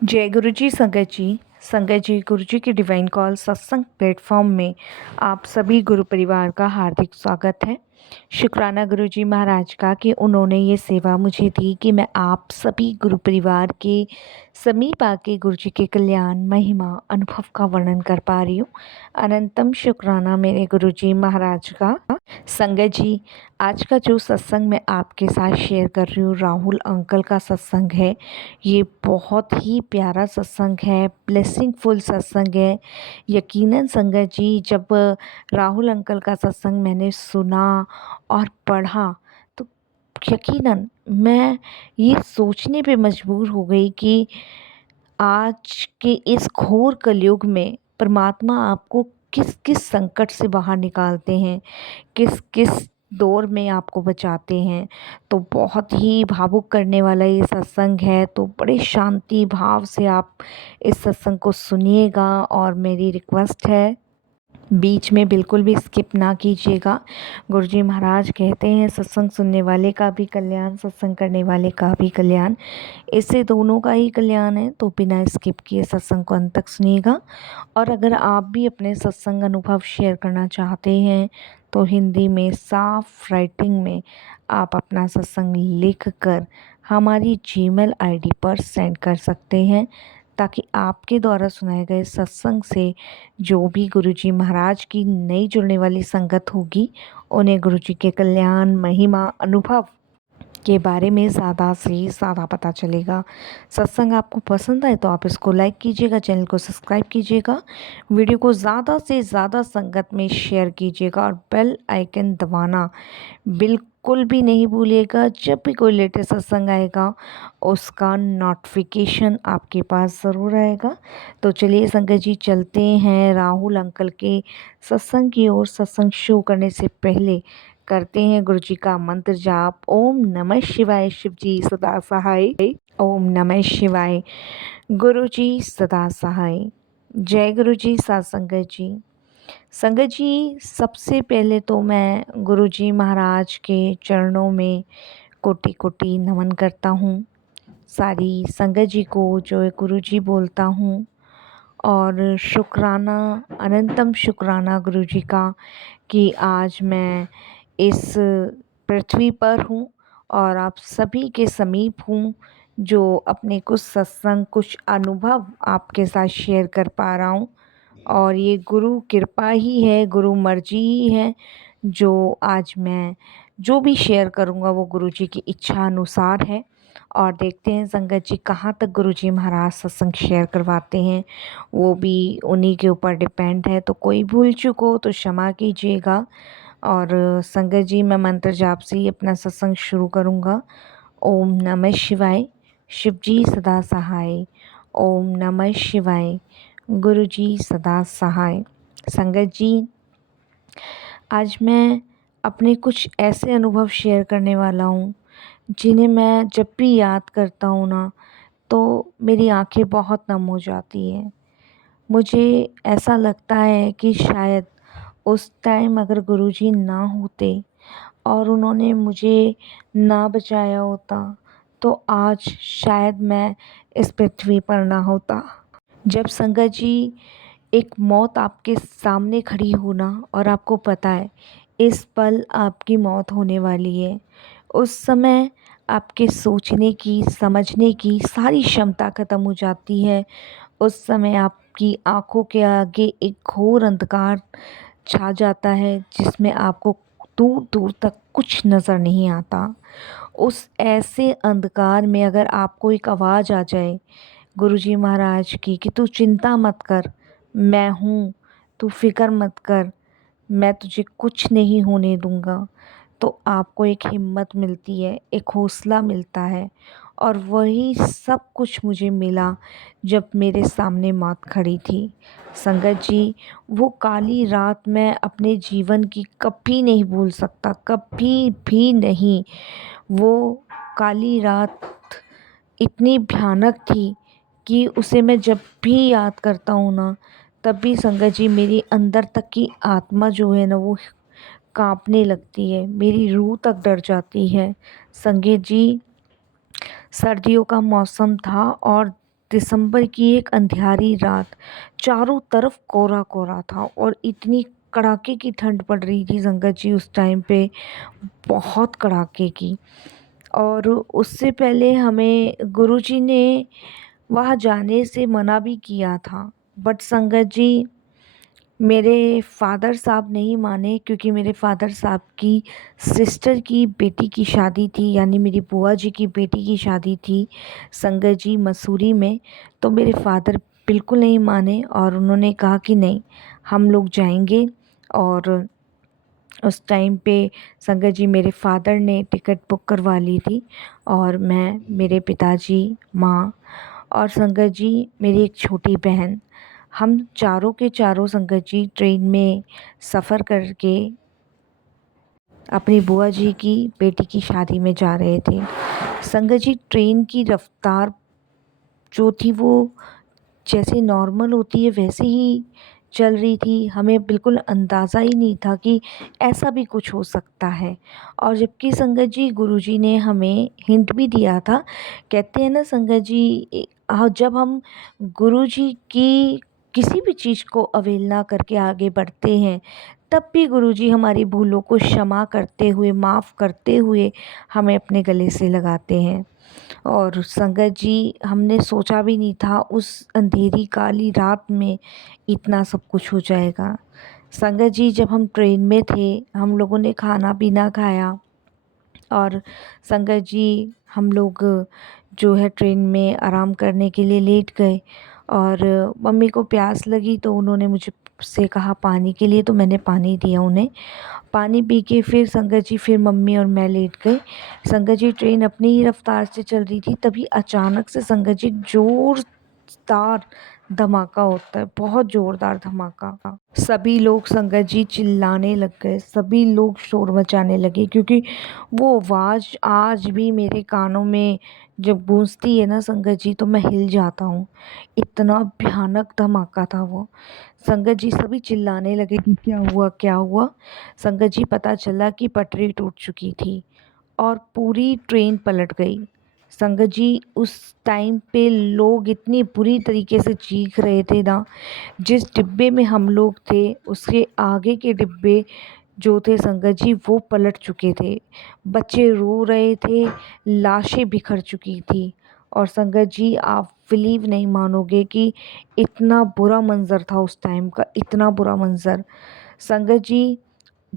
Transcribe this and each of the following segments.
जय गुरु जी संगत जी गुरु जी की डिवाइन कॉल सत्संग प्लेटफॉर्म में आप सभी गुरु परिवार का हार्दिक स्वागत है। शुक्राना गुरु जी महाराज का कि उन्होंने ये सेवा मुझे दी कि मैं आप सभी गुरु परिवार के समीप आके गुरु जी के कल्याण महिमा अनुभव का वर्णन कर पा रही हूँ। अनंतम शुक्राना मेरे गुरु जी महाराज का। संगत जी, आज का जो सत्संग मैं आपके साथ शेयर कर रही हूँ राहुल अंकल का सत्संग है। ये बहुत ही प्यारा सत्संग है, ब्लेसिंगफुल सत्संग है। यकीनन संगत जी, जब राहुल अंकल का सत्संग मैंने सुना और पढ़ा तो यकीनन मैं ये सोचने पे मजबूर हो गई कि आज के इस घोर कलयुग में परमात्मा आपको किस किस संकट से बाहर निकालते हैं, किस किस दौर में आपको बचाते हैं। तो बहुत ही भावुक करने वाला ये सत्संग है, तो बड़े शांति भाव से आप इस सत्संग को सुनिएगा। और मेरी रिक्वेस्ट है, बीच में बिल्कुल भी स्किप ना कीजिएगा। गुरुजी महाराज कहते हैं सत्संग सुनने वाले का भी कल्याण, सत्संग करने वाले का भी कल्याण, इससे दोनों का ही कल्याण है। तो बिना स्किप किए सत्संग को अंत तक सुनिएगा। और अगर आप भी अपने सत्संग अनुभव शेयर करना चाहते हैं तो हिंदी में साफ राइटिंग में आप अपना सत्संग लिख कर हमारी जीमेल आईडी पर सेंड कर सकते हैं, ताकि आपके द्वारा सुनाए गए सत्संग से जो भी गुरुजी महाराज की नई जुड़ने वाली संगत होगी उन्हें गुरुजी के कल्याण महिमा अनुभव के बारे में ज़्यादा से ज़्यादा पता चलेगा। सत्संग आपको पसंद आए तो आप इसको लाइक कीजिएगा, चैनल को सब्सक्राइब कीजिएगा, वीडियो को ज़्यादा से ज़्यादा संगत में शेयर कीजिएगा और बेल आइकन दबाना बिल्कुल भी नहीं भूलिएगा। जब भी कोई लेटेस्ट सत्संग आएगा उसका नोटिफिकेशन आपके पास ज़रूर आएगा। तो चलिए संगत जी, चलते हैं राहुल अंकल के सत्संग की ओर। सत्संग शुरू करने से पहले करते हैं गुरु जी का मंत्र जाप। ओम नमः शिवाय, शिव जी सदा सहाय। ओम नमः शिवाय, गुरु जी सदा सहाय। जय गुरु जी सात संगत जी। संगत जी, सबसे पहले तो मैं गुरु जी महाराज के चरणों में कोटि कोटि नमन करता हूँ। सारी संगत जी को जो है गुरु जी बोलता हूँ। और शुक्राना, अनंतम शुक्राना गुरु जी का कि आज मैं इस पृथ्वी पर हूँ और आप सभी के समीप हूँ, जो अपने कुछ सत्संग, कुछ अनुभव आपके साथ शेयर कर पा रहा हूँ। और ये गुरु कृपा ही है, गुरु मर्जी ही है। जो आज मैं जो भी शेयर करूँगा वो गुरु जी की इच्छा अनुसार है। और देखते हैं संगत जी कहाँ तक गुरु जी महाराज सत्संग शेयर करवाते हैं, वो भी उन्हीं के ऊपर डिपेंड है। तो कोई भूल चूक हो तो क्षमा कीजिएगा। और संगत जी, मैं मंत्र जाप से ही अपना सत्संग शुरू करूँगा। ओम नमः शिवाय, शिव जी सदा सहाय। ओम नमः शिवाय, गुरु जी सदा सहाय। संगत जी, आज मैं अपने कुछ ऐसे अनुभव शेयर करने वाला हूँ जिन्हें मैं जब भी याद करता हूँ ना, तो मेरी आंखें बहुत नम हो जाती हैं। मुझे ऐसा लगता है कि शायद उस टाइम अगर गुरुजी ना होते और उन्होंने मुझे ना बचाया होता तो आज शायद मैं इस पृथ्वी पर ना होता। जब संगत जी एक मौत आपके सामने खड़ी हो ना और आपको पता है इस पल आपकी मौत होने वाली है, उस समय आपके सोचने की, समझने की सारी क्षमता ख़त्म हो जाती है। उस समय आपकी आँखों के आगे एक घोर अंधकार छा जाता है जिसमें आपको दूर दूर तक कुछ नज़र नहीं आता। उस ऐसे अंधकार में अगर आपको एक आवाज़ आ जाए गुरुजी महाराज की कि तू चिंता मत कर, मैं हूँ, तू फिक्र मत कर, मैं तुझे कुछ नहीं होने दूँगा, तो आपको एक हिम्मत मिलती है, एक हौसला मिलता है। और वही सब कुछ मुझे मिला जब मेरे सामने मौत खड़ी थी। संगत जी, वो काली रात मैं अपने जीवन की कभी नहीं भूल सकता, कभी भी नहीं। वो काली रात इतनी भयानक थी कि उसे मैं जब भी याद करता हूँ ना, तब भी संगत जी मेरी अंदर तक की आत्मा जो है ना वो कांपने लगती है, मेरी रूह तक डर जाती है। संगत जी, सर्दियों का मौसम था और दिसंबर की एक अंधियारी रात, चारों तरफ कोहरा कोहरा था और इतनी कड़ाके की ठंड पड़ रही थी संगत जी उस टाइम पे, बहुत कड़ाके की। और उससे पहले हमें गुरुजी ने वहाँ जाने से मना भी किया था, बट संगत जी मेरे फादर साहब नहीं माने, क्योंकि मेरे फादर साहब की सिस्टर की बेटी की शादी थी, यानी मेरी बुआ जी की बेटी की शादी थी संगत जी मसूरी में। तो मेरे फादर बिल्कुल नहीं माने और उन्होंने कहा कि नहीं, हम लोग जाएंगे। और उस टाइम पे संगत जी मेरे फादर ने टिकट बुक करवा ली थी, और मैं, मेरे पिताजी, माँ और संगत जी मेरी एक छोटी बहन, हम चारों के चारों संगत जी ट्रेन में सफ़र करके अपनी बुआ जी की बेटी की शादी में जा रहे थे। संगत जी ट्रेन की रफ्तार जो थी वो जैसे नॉर्मल होती है वैसे ही चल रही थी, हमें बिल्कुल अंदाज़ा ही नहीं था कि ऐसा भी कुछ हो सकता है। और जबकि संगत जी गुरुजी ने हमें हिंट भी दिया था, कहते हैं ना संगत जी, जब हम गुरुजी की किसी भी चीज़ को अवहेलना करके आगे बढ़ते हैं, तब भी गुरुजी हमारी भूलों को क्षमा करते हुए, माफ़ करते हुए हमें अपने गले से लगाते हैं। और संगत जी हमने सोचा भी नहीं था उस अंधेरी काली रात में इतना सब कुछ हो जाएगा। संगत जी जब हम ट्रेन में थे, हम लोगों ने खाना पीना खाया, और संगत जी हम लोग जो है ट्रेन में आराम करने के लिए लेट गए। और मम्मी को प्यास लगी तो उन्होंने मुझे से कहा पानी के लिए, तो मैंने पानी दिया उन्हें। पानी पी के फिर संगत जी, फिर मम्मी और मैं लेट गए। संगत जी ट्रेन अपनी ही रफ्तार से चल रही थी, तभी अचानक से संगत जी जोरदार धमाका होता है, बहुत जोरदार धमाका। सभी लोग संगत जी चिल्लाने लग गए, सभी लोग शोर मचाने लगे, क्योंकि वो आवाज़ आज भी मेरे कानों में जब गूंजती है ना संगत जी, तो मैं हिल जाता हूँ। इतना भयानक धमाका था वो। संगत जी सभी चिल्लाने लगे कि क्या हुआ, क्या हुआ। संगत जी पता चला कि पटरी टूट चुकी थी और पूरी ट्रेन पलट गई। संगत जी उस टाइम पे लोग इतनी बुरी तरीके से चीख रहे थे ना, जिस डिब्बे में हम लोग थे उसके आगे के डिब्बे जो थे संगत जी वो पलट चुके थे। बच्चे रो रहे थे, लाशें बिखर चुकी थी। और संगत जी आप बिलीव नहीं मानोगे कि इतना बुरा मंज़र था उस टाइम का, इतना बुरा मंज़र। संगत जी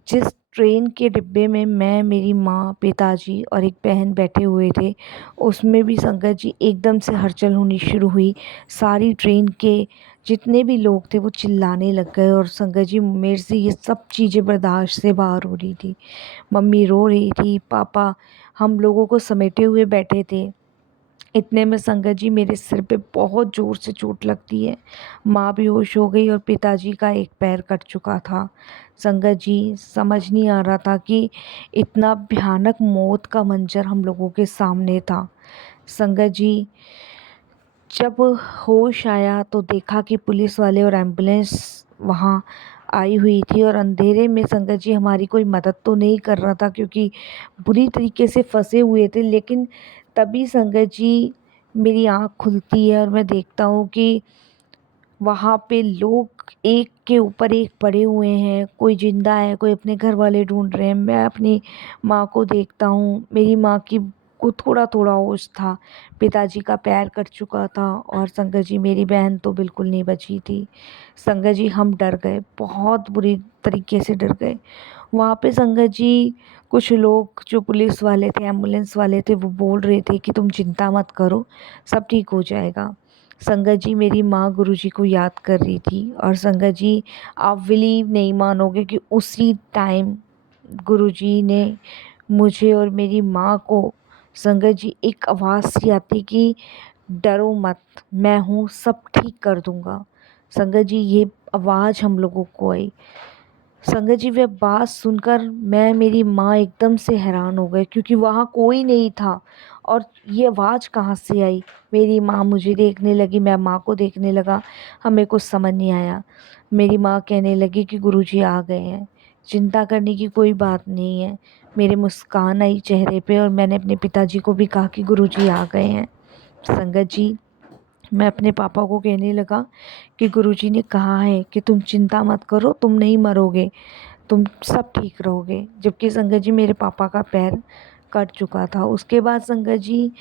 जिस ट्रेन के डिब्बे में मैं, मेरी माँ, पिताजी और एक बहन बैठे हुए थे, उसमें भी संगत जी एकदम से हलचल होनी शुरू हुई। सारी ट्रेन के जितने भी लोग थे वो चिल्लाने लग गए, और संगत जी मेरे से ये सब चीज़ें बर्दाश्त से बाहर हो रही थी। मम्मी रो रही थी, पापा हम लोगों को समेटे हुए बैठे थे। इतने में संगत जी मेरे सिर पे बहुत ज़ोर से चोट लगती है। माँ बेहोश हो गई और पिताजी का एक पैर कट चुका था। संगत जी समझ नहीं आ रहा था कि इतना भयानक मौत का मंजर हम लोगों के सामने था। संगत जी जब होश आया तो देखा कि पुलिस वाले और एम्बुलेंस वहाँ आई हुई थी, और अंधेरे में संगत जी हमारी कोई मदद तो नहीं कर रहा था, क्योंकि बुरी तरीके से फंसे हुए थे। लेकिन तभी संगत जी मेरी आँख खुलती है और मैं देखता हूँ कि वहाँ पे लोग एक के ऊपर एक पड़े हुए हैं, कोई जिंदा है, कोई अपने घर वाले ढूंढ रहे हैं। मैं अपनी माँ को देखता हूँ, मेरी माँ की को थोड़ा थोड़ा होश था, पिताजी का पैर कट चुका था, और संगत जी मेरी बहन तो बिल्कुल नहीं बची थी। संगत जी हम डर गए, बहुत बुरी तरीके से डर गए। वहाँ पे संगत जी कुछ लोग जो पुलिस वाले थे, एम्बुलेंस वाले थे, वो बोल रहे थे कि तुम चिंता मत करो, सब ठीक हो जाएगा। संगत जी मेरी माँ गुरुजी को याद कर रही थी, और संगत जी आप बिलीव नहीं मानोगे कि उसी टाइम गुरुजी ने मुझे और मेरी माँ को, संगत जी एक आवाज़ सी आती कि डरो मत, मैं हूँ, सब ठीक कर दूँगा। संगत जी ये आवाज़ हम लोगों को आई। संगत जी वह बात सुनकर मैं, मेरी माँ एकदम से हैरान हो गए, क्योंकि वहाँ कोई नहीं था और ये आवाज़ कहाँ से आई। मेरी माँ मुझे देखने लगी, मैं माँ को देखने लगा, हमें कुछ समझ नहीं आया। मेरी माँ कहने लगी कि गुरुजी आ गए हैं, चिंता करने की कोई बात नहीं है। मेरे मुस्कान आई चेहरे पे, और मैंने अपने पिताजी को भी कहा कि गुरुजी आ गए हैं। संगत जी मैं अपने पापा को कहने लगा कि गुरुजी ने कहा है कि तुम चिंता मत करो, तुम नहीं मरोगे, तुम सब ठीक रहोगे। जबकि संगत जी मेरे पापा का पैर कट चुका था। उसके बाद संगत जी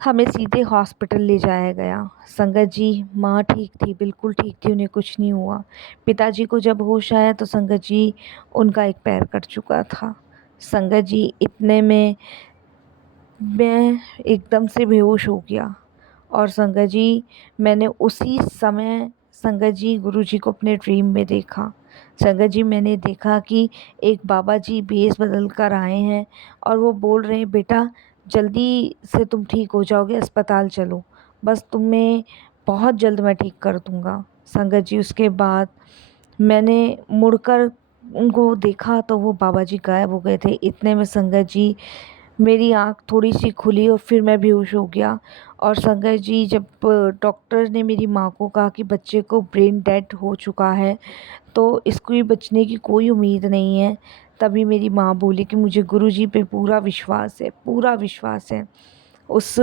हमें सीधे हॉस्पिटल ले जाया गया। संगत जी माँ ठीक थी, बिल्कुल ठीक थी, उन्हें कुछ नहीं हुआ। पिताजी को जब होश आया तो संगत जी उनका एक पैर कट चुका था। संगत जी इतने में मैं एकदम से बेहोश हो गया। और संगत जी मैंने उसी समय संगत जी गुरुजी को अपने ड्रीम में देखा। संगत जी मैंने देखा कि एक बाबा जी भेष बदल कर आए हैं और वो बोल रहे हैं, बेटा जल्दी से तुम ठीक हो जाओगे, अस्पताल चलो, बस तुम्हें बहुत जल्द मैं ठीक कर दूंगा। संगत जी उसके बाद मैंने मुड़कर उनको देखा तो वो बाबा जी गायब हो गए थे। इतने में संगत जी मेरी आँख थोड़ी सी खुली और फिर मैं बेहोश हो गया। और संगत जी जब डॉक्टर ने मेरी माँ को कहा कि बच्चे को ब्रेन डेड हो चुका है तो इसको भी बचने की कोई उम्मीद नहीं है, तभी मेरी माँ बोली कि मुझे गुरुजी पे पूरा विश्वास है, पूरा विश्वास है। उस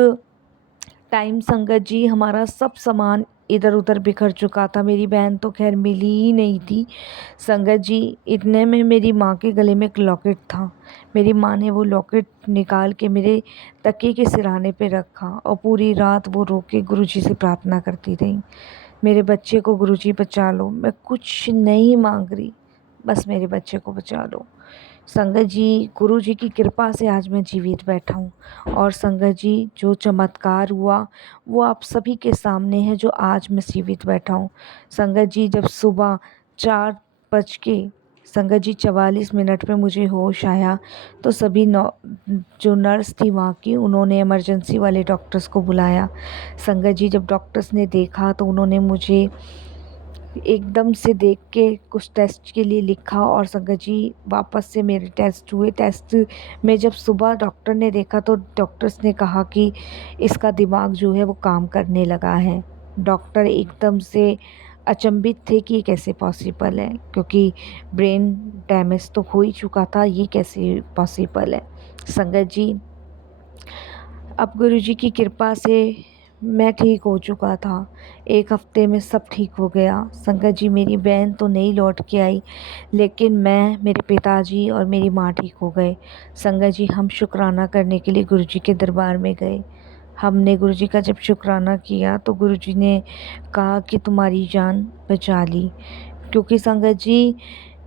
टाइम संगत जी हमारा सब सामान इधर उधर बिखर चुका था। मेरी बहन तो खैर मिली ही नहीं थी। संगत जी इतने में मेरी माँ के गले में एक लॉकेट था। मेरी माँ ने वो लॉकेट निकाल के मेरे तकिए के सिरहाने पे रखा और पूरी रात वो रो के गुरुजी से प्रार्थना करती रही, मेरे बच्चे को गुरुजी बचा लो, मैं कुछ नहीं मांग रही, बस मेरे बच्चे को बचा लो। संगत जी गुरुजी की कृपा से आज मैं जीवित बैठा हूँ। और संगत जी जो चमत्कार हुआ वो आप सभी के सामने है, जो आज मैं जीवित बैठा हूँ। संगत जी जब सुबह 4:44 पे मुझे होश आया तो सभी जो नर्स थी वहाँ की, उन्होंने इमरजेंसी वाले डॉक्टर्स को बुलाया। संगत जी जब डॉक्टर्स ने देखा तो उन्होंने मुझे एकदम से देख के कुछ टेस्ट के लिए लिखा और संगत जी वापस से मेरे टेस्ट हुए। टेस्ट में जब सुबह डॉक्टर ने देखा तो डॉक्टर्स ने कहा कि इसका दिमाग जो है वो काम करने लगा है। डॉक्टर एकदम से अचंभित थे कि ये कैसे पॉसिबल है, क्योंकि ब्रेन डैमेज तो हो ही चुका था, ये कैसे पॉसिबल है। संगत जी अब गुरुजी की कृपा से मैं ठीक हो चुका था। 1 हफ्ते में सब ठीक हो गया। संगत जी मेरी बहन तो नहीं लौट के आई, लेकिन मैं, मेरे पिताजी और मेरी माँ ठीक हो गए। संगत जी हम शुक्राना करने के लिए गुरुजी के दरबार में गए। हमने गुरुजी का जब शुक्राना किया तो गुरुजी ने कहा कि तुम्हारी जान बचा ली। क्योंकि संगत जी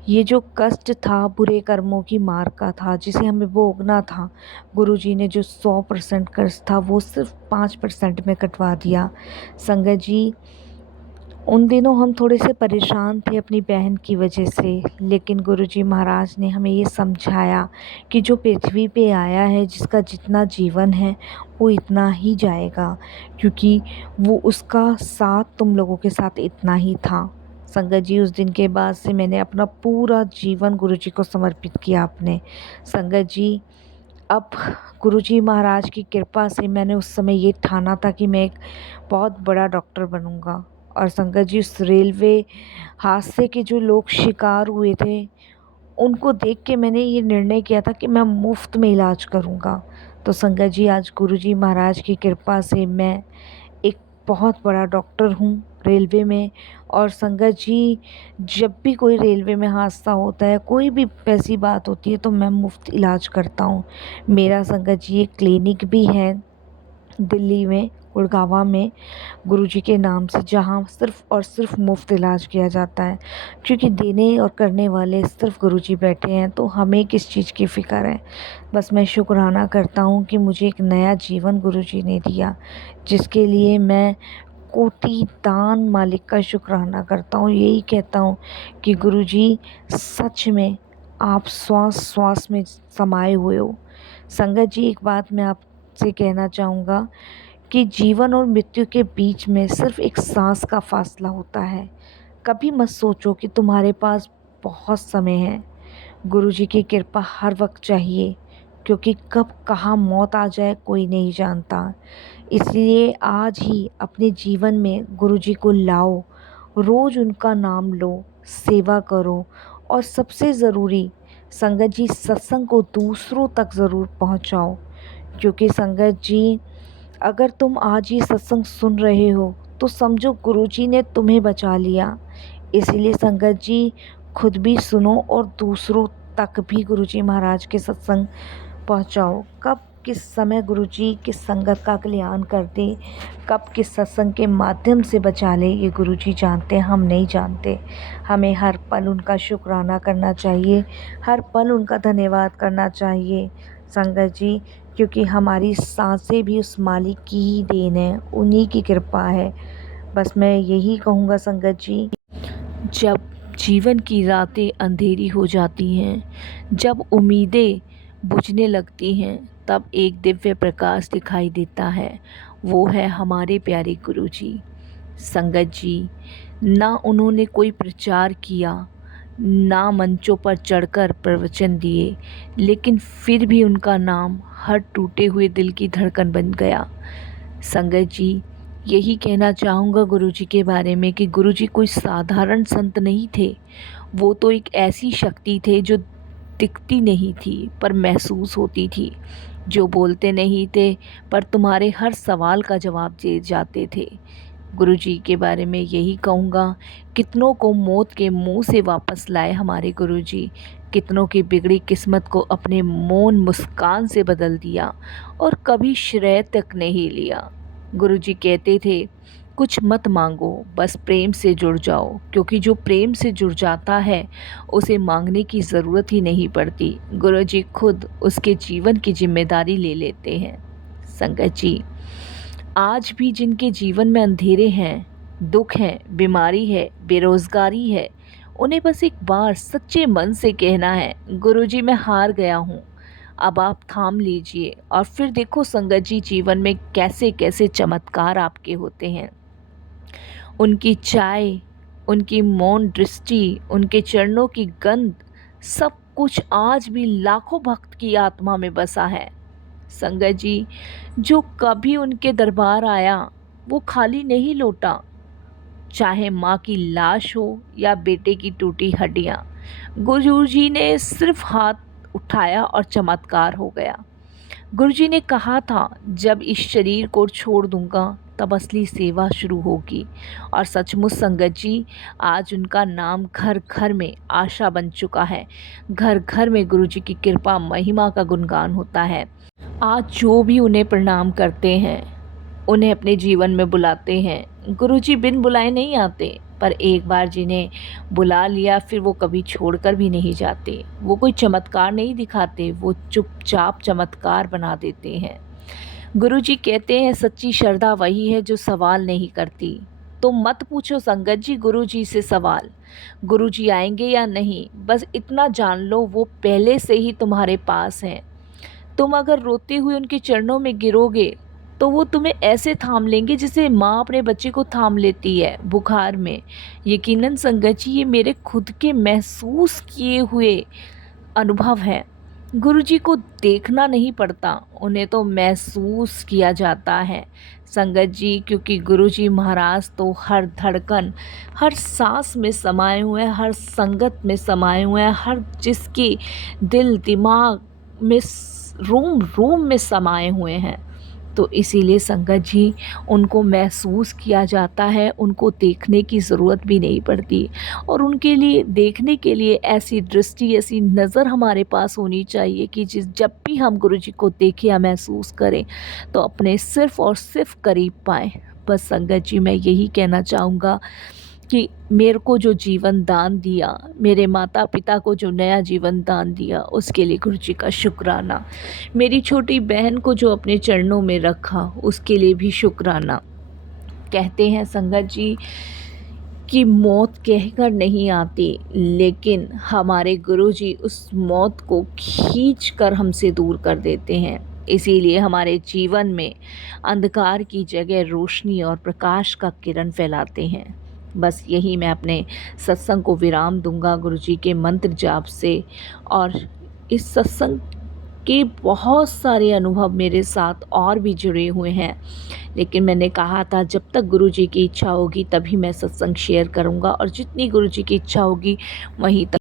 ये जो कष्ट था बुरे कर्मों की मार का था, जिसे हमें भोगना था, गुरुजी ने जो 100% कष्ट था वो सिर्फ 5% में कटवा दिया। संगत जी उन दिनों हम थोड़े से परेशान थे अपनी बहन की वजह से, लेकिन गुरुजी महाराज ने हमें ये समझाया कि जो पृथ्वी पे आया है, जिसका जितना जीवन है वो इतना ही जाएगा, क्योंकि वो उसका साथ तुम लोगों के साथ इतना ही था। संगत जी उस दिन के बाद से मैंने अपना पूरा जीवन गुरुजी को समर्पित किया अपने। संगत जी अब गुरुजी महाराज की कृपा से मैंने उस समय ये ठाना था कि मैं एक बहुत बड़ा डॉक्टर बनूंगा। और संगत जी उस रेलवे हादसे के जो लोग शिकार हुए थे उनको देख के मैंने ये निर्णय किया था कि मैं मुफ्त में इलाज करूंगा। तो संगत जी आज गुरुजी महाराज की कृपा से मैं एक बहुत बड़ा डॉक्टर हूँ रेलवे में। और संगत जी जब भी कोई रेलवे में हादसा होता है, कोई भी ऐसी बात होती है, तो मैं मुफ्त इलाज करता हूँ। मेरा संगत जी एक क्लिनिक भी है दिल्ली में, गुड़गावा में, गुरुजी के नाम से, जहाँ सिर्फ़ और सिर्फ मुफ्त इलाज किया जाता है। क्योंकि देने और करने वाले सिर्फ गुरुजी बैठे हैं, तो हमें किस चीज़ की फ़िक्र है। बस मैं शुक्राना करता हूँ कि मुझे एक नया जीवन गुरुजी ने दिया, जिसके लिए मैं कोटि दान मालिक का शुक्राना करता हूँ। यही कहता हूँ कि गुरुजी सच में आप श्वास श्वास में समाये हुए हो। संगत जी एक बात मैं आपसे कहना चाहूँगा कि जीवन और मृत्यु के बीच में सिर्फ एक सांस का फासला होता है। कभी मत सोचो कि तुम्हारे पास बहुत समय है। गुरुजी की कृपा हर वक्त चाहिए, क्योंकि कब कहाँ मौत आ जाए कोई नहीं जानता। इसलिए आज ही अपने जीवन में गुरुजी को लाओ, रोज़ उनका नाम लो, सेवा करो। और सबसे ज़रूरी संगत जी सत्संग को दूसरों तक ज़रूर पहुंचाओ, क्योंकि संगत जी अगर तुम आज ये सत्संग सुन रहे हो तो समझो गुरुजी ने तुम्हें बचा लिया। इसीलिए संगत जी खुद भी सुनो और दूसरों तक भी गुरुजी महाराज के सत्संग पहुंचाओ। कब किस समय गुरुजी किस संगत का कल्याण कर दे, कब किस सत्संग के माध्यम से बचा ले, ये गुरुजी जानते हैं, हम नहीं जानते। हमें हर पल उनका शुक्राना करना चाहिए, हर पल उनका धन्यवाद करना चाहिए संगत जी, क्योंकि हमारी सांसें भी उस मालिक की ही देन है, उन्हीं की कृपा है। बस मैं यही कहूँगा संगत जी, जब जीवन की रातें अंधेरी हो जाती हैं, जब उम्मीदें बुझने लगती हैं, तब एक दिव्य प्रकाश दिखाई देता है। वो है हमारे प्यारे गुरुजी। संगत जी, ना उन्होंने कोई प्रचार किया, ना मंचों पर चढ़कर प्रवचन दिए, लेकिन फिर भी उनका नाम हर टूटे हुए दिल की धड़कन बन गया। संगत जी, यही कहना चाहूँगा गुरुजी के बारे में कि गुरुजी कोई साधारण संत नहीं थे। वो तो एक ऐसी शक्ति थे जो दिखती नहीं थी पर महसूस होती थी, जो बोलते नहीं थे पर तुम्हारे हर सवाल का जवाब दे जाते थे। गुरुजी के बारे में यही कहूँगा, कितनों को मौत के मुंह से वापस लाए हमारे गुरुजी, कितनों की बिगड़ी किस्मत को अपने मौन मुस्कान से बदल दिया और कभी श्रेय तक नहीं लिया। गुरुजी कहते थे, कुछ मत मांगो, बस प्रेम से जुड़ जाओ, क्योंकि जो प्रेम से जुड़ जाता है उसे मांगने की ज़रूरत ही नहीं पड़ती। गुरुजी खुद उसके जीवन की जिम्मेदारी ले लेते हैं। संगत जी, आज भी जिनके जीवन में अंधेरे हैं, दुख है, बीमारी है, बेरोज़गारी है, उन्हें बस एक बार सच्चे मन से कहना है, गुरुजी मैं हार गया हूँ, अब आप थाम लीजिए। और फिर देखो संगत जी, जीवन में कैसे कैसे चमत्कार आपके होते हैं। उनकी चाय, उनकी मौन दृष्टि, उनके चरणों की गंध, सब कुछ आज भी लाखों भक्त की आत्मा में बसा है। संगत जी, जो कभी उनके दरबार आया वो खाली नहीं लौटा, चाहे माँ की लाश हो या बेटे की टूटी हड्डियाँ। गुरुजी ने सिर्फ हाथ उठाया और चमत्कार हो गया। गुरुजी ने कहा था, जब इस शरीर को छोड़ दूंगा तब असली सेवा शुरू होगी। और सचमुच संगत जी, आज उनका नाम घर घर में आशा बन चुका है। घर घर में गुरुजी की कृपा महिमा का गुणगान होता है। आज जो भी उन्हें प्रणाम करते हैं, उन्हें अपने जीवन में बुलाते हैं, गुरुजी बिन बुलाए नहीं आते, पर एक बार जिन्हें बुला लिया फिर वो कभी छोड़कर भी नहीं जाते। वो कोई चमत्कार नहीं दिखाते, वो चुपचाप चमत्कार बना देते हैं। गुरुजी कहते हैं, सच्ची श्रद्धा वही है जो सवाल नहीं करती। तो मत पूछो संगत जी गुरुजी से सवाल, गुरुजी आएंगे या नहीं, बस इतना जान लो वो पहले से ही तुम्हारे पास हैं। तुम अगर रोते हुए उनके चरणों में गिरोगे तो वो तुम्हें ऐसे थाम लेंगे जैसे माँ अपने बच्चे को थाम लेती है बुखार में। यकीनन संगत जी, ये मेरे खुद के महसूस किए हुए अनुभव है। गुरुजी को देखना नहीं पड़ता, उन्हें तो महसूस किया जाता है संगत जी, क्योंकि गुरुजी महाराज तो हर धड़कन, हर सांस में समाये हुए हैं, हर संगत में समाये हुए हैं, हर जिसके दिल दिमाग में रोम रोम में समाये हुए हैं। तो इसीलिए संगत जी, उनको महसूस किया जाता है, उनको देखने की ज़रूरत भी नहीं पड़ती। और उनके लिए देखने के लिए ऐसी दृष्टि, ऐसी नज़र हमारे पास होनी चाहिए कि जब भी हम गुरुजी को देखें या महसूस करें तो अपने सिर्फ़ और सिर्फ करीब पाएँ। बस संगत जी, मैं यही कहना चाहूँगा कि मेरे को जो जीवन दान दिया, मेरे माता पिता को जो नया जीवन दान दिया, उसके लिए गुरुजी का शुक्राना। मेरी छोटी बहन को जो अपने चरणों में रखा, उसके लिए भी शुक्राना। कहते हैं संगत जी कि मौत कहकर नहीं आती, लेकिन हमारे गुरुजी उस मौत को खींच कर हमसे दूर कर देते हैं। इसीलिए हमारे जीवन में अंधकार की जगह रोशनी और प्रकाश का किरण फैलाते हैं। बस यही मैं अपने सत्संग को विराम दूंगा गुरुजी के मंत्र जाप से। और इस सत्संग के बहुत सारे अनुभव मेरे साथ और भी जुड़े हुए हैं, लेकिन मैंने कहा था जब तक गुरुजी की इच्छा होगी तभी मैं सत्संग शेयर करूंगा, और जितनी गुरुजी की इच्छा होगी वहीं तक